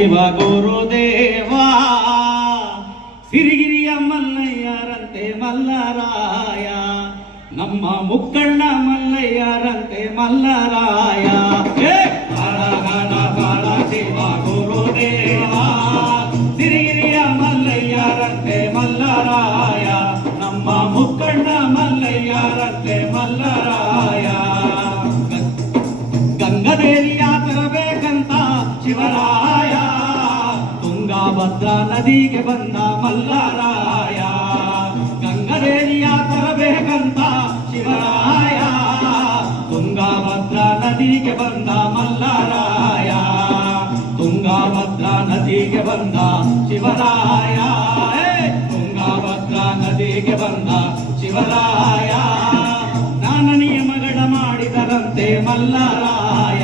ಶಿವ ಗುರುದೇವ, ಸಿರಿಗಿರಿಯ ಮಲ್ಲಯ್ಯರಂತೆ ಮಲ್ಲರಾಯ, ನಮ್ಮ ಮುಕ್ಕಣ್ಣ ಮಲ್ಲಯ್ಯರಂತೆ ಮಲ್ಲರಾಯ. ಶಿವ ಸಿರಿಗಿರಿಯ ಮಲ್ಲಯ್ಯರಂತೆ ಮಲ್ಲರಾಯ, ನಮ್ಮ ಮುಕ್ಕಣ್ಣ ಮಲ್ಲಯ್ಯರಂತೆ ಮಲ್ಲರಾಯ. ತುಂಗಾಭದ್ರಾ ನದಿಗೆ ಬಂದ ಮಲ್ಲರಾಯ ಗಂಗದೇವಿಯ ತರಬೇಕಂತ ಶಿವರಾಯ ತುಂಗಾಭದ್ರಾ ನದಿಗೆ ಬಂದ ಮಲ್ಲರಾಯ ತುಂಗಾಭದ್ರಾ ನದಿಗೆ ಬಂದ ಶಿವರಾಯ ಏ! ತುಂಗಾಭದ್ರಾ ನದಿಗೆ ಬಂದ ಶಿವರಾಯ ನಾನ ನಿಯಮಗಳ ಮಾಡಿದರಂತೆ ಮಲ್ಲರಾಯ